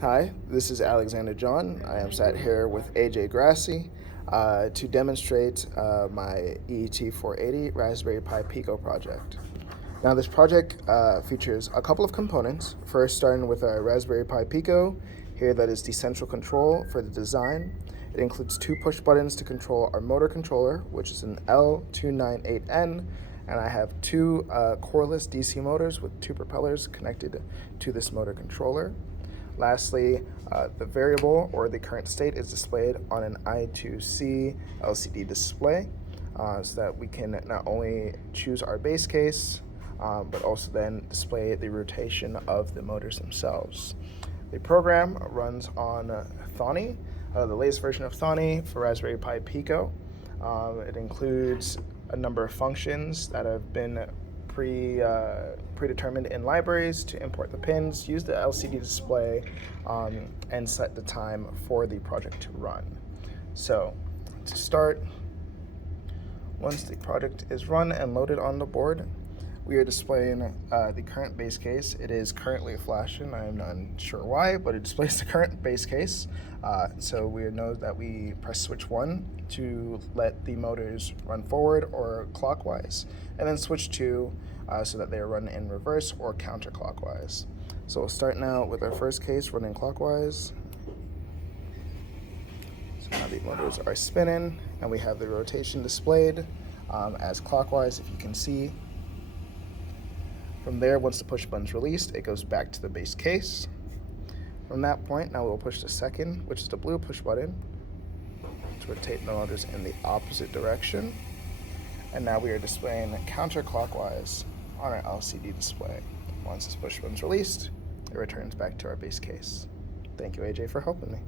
Hi, this is Alexander John. I am sat here with AJ Grassi to demonstrate my EET 480 Raspberry Pi Pico project. Now, this project features a couple of components. First, starting with our Raspberry Pi Pico, here that is the central control for the design. It includes two push buttons to control our motor controller, which is an L298N, and I have two coreless DC motors with two propellers connected to this motor controller. Lastly, the variable or the current state is displayed on an I2C LCD display so that we can not only choose our base case, but also then display the rotation of the motors themselves. The program runs on Thonny, the latest version of Thonny for Raspberry Pi Pico. It includes a number of functions that have been predetermined in libraries to import the pins, use the LCD display, and set the time for the project to run. So to start, once the project is run and loaded on the board, we are displaying the current base case. It is currently flashing. I am not sure why, but it displays the current base case. So we know that we press switch 1 to let the motors run forward or clockwise, and then switch 2 so that they are run in reverse or counterclockwise. So we'll start now with our first case running clockwise. So now the motors are spinning, and we have the rotation displayed as clockwise, if you can see. From there, once the push button is released, it goes back to the base case. From that point, now we'll push the second, which is the blue push button, to rotate the motors in the opposite direction. And now we are displaying counterclockwise on our LCD display. Once this push button is released, it returns back to our base case. Thank you, AJ, for helping me.